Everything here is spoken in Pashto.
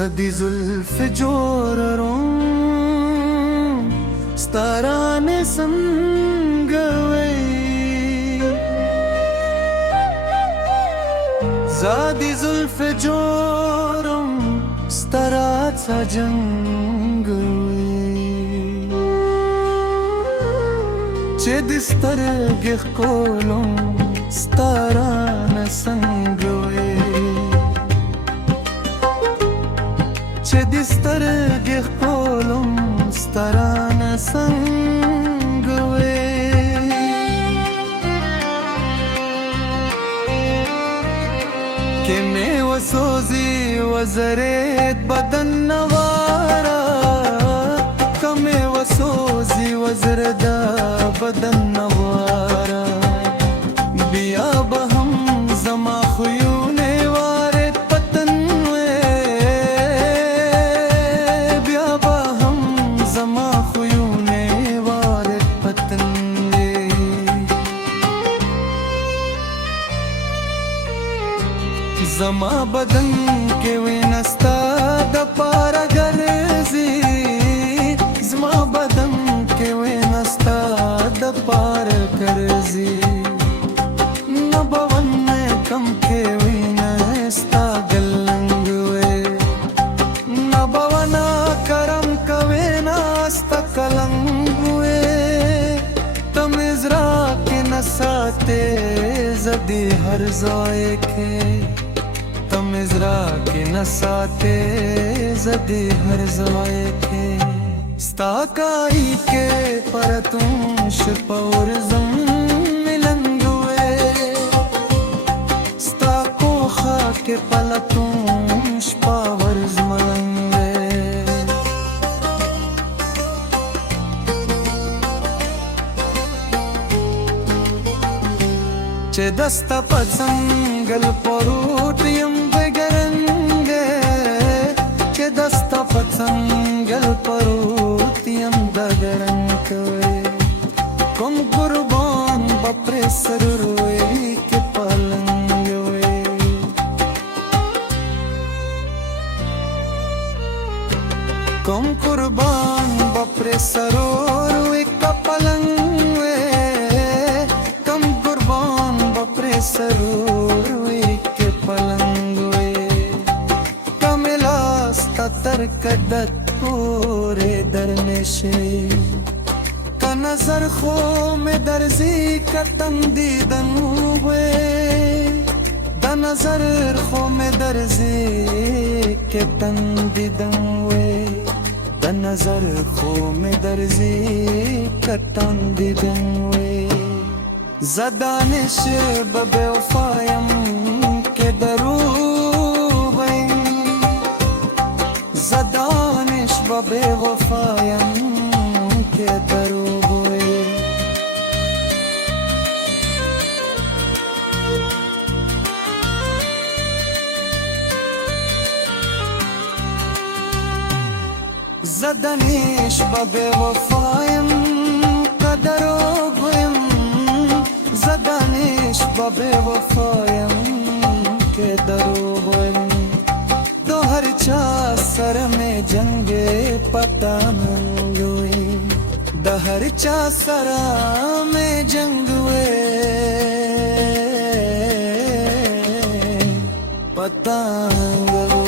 زدی زلف جوررم ستارانه سنگوي زدی زلف جورم ستارات سجنگوي چې د سترګې ښکلوم ستارانه سنگوي چې د سترګې ښکلوم ستارانه سنگوي که مې وسوځي وزرید بدن نواره که مې وسوځي وزرده بدن نواره بیا به هم زما خویونه وارد پتن وې بیا به هم زما خویونه وارد پتن وې زما بدن کې وینه ستا د پاره ګرځي زما بدن کې وینه ستا د پاره ګرځي نه به ونه کم کې وینه ستا ګلنګ وې نه به ونه کرم کوې نه ستا کلنګ وې ته مې زړه کې نه ساتې زه دې هر ځای کې ته مې زړه کې نه ساتې زه دې هر ځای کې ستا کائی کې پرتم شپه ورځم ملنګ وې ستا کوخه کې پلتم شپه ورځم ملنګ وې چې دستا په څنګل پروت یم بګرنګې چې دستا په څنګل پروت یم بګرنګې کوم قربان بپرې سرور وې کې پلنګ وې کوم قربان بپرې سرور وې کې پلنګ وې کوم قربان بپرې سرور وې کې پلنګ وې کملا ستا تر کډت پورې درنشي کا نظر خو میں درزی کتن دیدن ہوئے دا نظر خو میں درزی کتن دیدن ہوئے دا نظر خو میں درزی کتن دیدن ہوئے زدانش ببے وفایم کے دروبین زدانش ببے وفایم کے دروبین زدانش ببے وفایم کے دروبین زدانش ببے وفایم کے دروبین دو ہر چا سر میں جنگ پتا منگوئی دا ہر چا سر میں جنگ وے پتا منگوئی